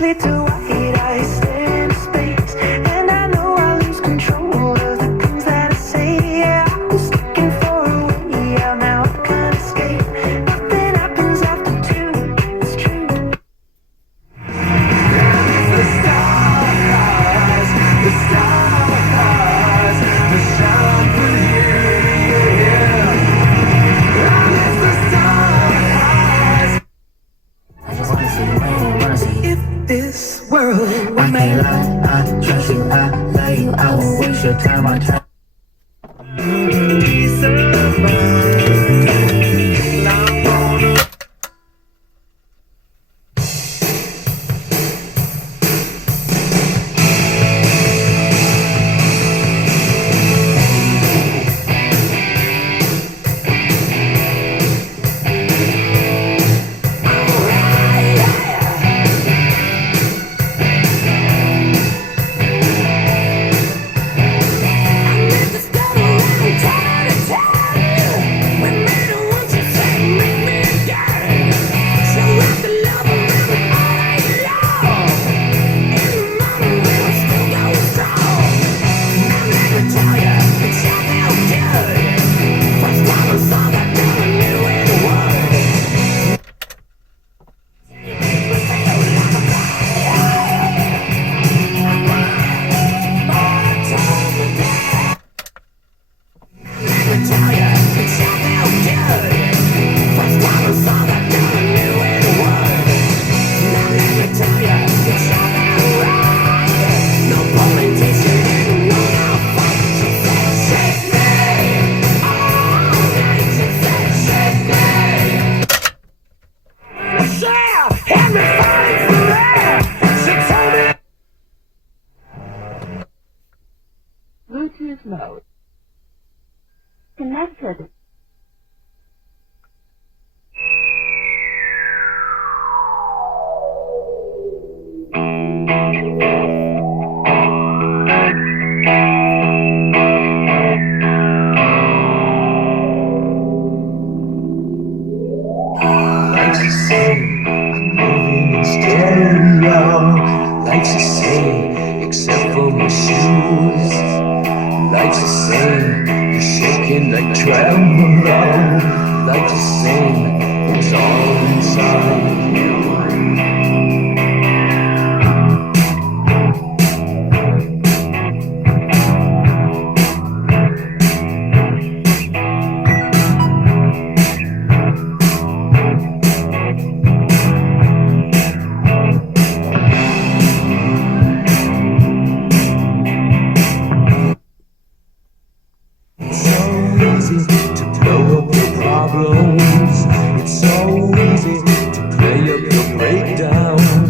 lead to white eyes stare into space, and I know I lose control of the things that I say. Yeah, I was looking for a way out, now I can't escape. Nothing happens after two, it's true. The stars, the stars, the shine for you, yeah. It's the stars. I just wanna see you when you wanna see. If this world were I made, can't lie, I trust you, I love you, I won't waste your time, I try. peace of mind, I'm gonna Bluetooth mode. Connected. like to say I'm moving in stereo, like to say except for my shoes, like to say you're shaking like tremolo, like to say it's all inside you. To blow up your problems, it's so easy to play up your breakdowns.